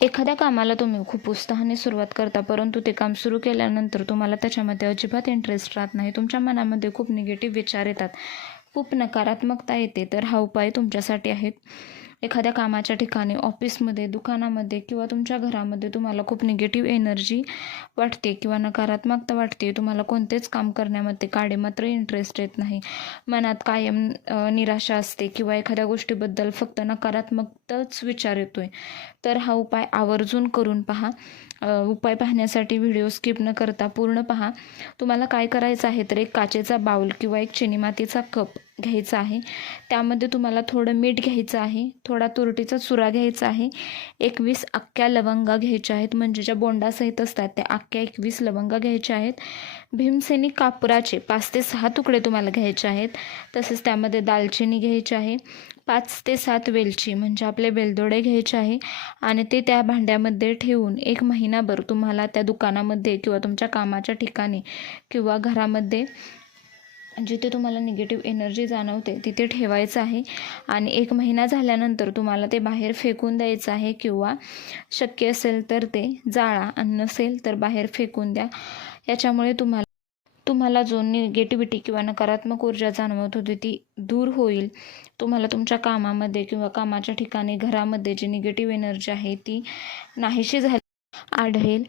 एखाद्या कामाला तुम्ही खूप उत्साहाने सुरुवात करता परंतु ते काम सुरू केल्यानंतर तुम्हाला त्याच्यामध्ये अजिबात इंटरेस्ट राहत नाही. तुमच्या मनामध्ये खूप निगेटिव्ह विचार येतात. खूप नकारात्मकता येते. तर हा उपाय तुमच्यासाठी आहे. एखाद्या कामाच्या ठिकाणी ऑफिसमध्ये दुकानामध्ये किंवा तुमच्या घरामध्ये तुम्हाला खूप निगेटिव्ह एनर्जी वाटते किंवा नकारात्मकता वाटते तुम्हाला कोणतेच काम करण्यामध्ये काडे मात्र इंटरेस्ट येत नाही. मनात कायम निराशा असते किंवा एखाद्या गोष्टीबद्दल फक्त नकारात्मकताच विचार येतोय. तर हा उपाय आवर्जून करून पहा. उपाय पाहण्यासाठी व्हिडिओ स्किप न करता पूर्ण पहा. तुम्हाला काय करायचं आहे तर एक काचेचा बाऊल किंवा एक चिनी मातीचा कप घ्यायचा आहे. त्यामध्ये तुम्हाला थोडं मीठ घ्यायचं आहे. थोडा तुरटीचा चुरा घ्यायचा आहे. एकवीस अख्ख्या लवंगा घ्यायच्या आहेत. म्हणजे ज्या बोंडासहित असतात त्या अख्ख्या एकवीस लवंगा घ्यायच्या आहेत. भीमसेनी कापुराचे पाच ते सहा तुकडे तुम्हाला घ्यायचे आहेत. तसेच त्यामध्ये दालचिनी घ्यायची आहे. पाच ते सात वेलची म्हणजे आपले वेलदोडे घ्यायचे आहे. आणि ते त्या भांड्यामध्ये ठेवून एक महिनाभर तुम्हाला त्या दुकानामध्ये किंवा तुमच्या कामाच्या ठिकाणी किंवा घरामध्ये जिथे तुम्हाला निगेटिव्ह एनर्जी जाणवते तिथे ठेवायचं आहे. आणि एक महिना झाल्यानंतर तुम्हाला ते बाहेर फेकून द्यायचं आहे किंवा शक्य असेल तर ते जाळा आणि नसेल तर बाहेर फेकून द्या. याच्यामुळे तुम्हाला तुम्हाला जो निगेटिव्हिटी किंवा नकारात्मक ऊर्जा जाणवत होती ती दूर होईल. तुम्हाला तुमच्या कामामध्ये किंवा कामाच्या ठिकाणी घरामध्ये जी निगेटिव्ह एनर्जी आहे ती नाहीशी झाली आढळेल.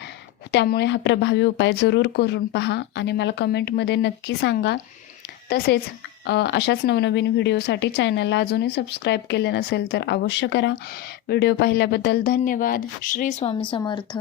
त्यामुळे हा प्रभावी उपाय जरूर करून पहा आणि मला कमेंटमध्ये नक्की सांगा. तसेच अशाच नवनवीन व्हिडिओसाठी चॅनलला अजूनही सबस्क्राईब केले नसेल तर अवश्य करा. व्हिडिओ पाहिल्याबद्दल धन्यवाद. श्री स्वामी समर्थ.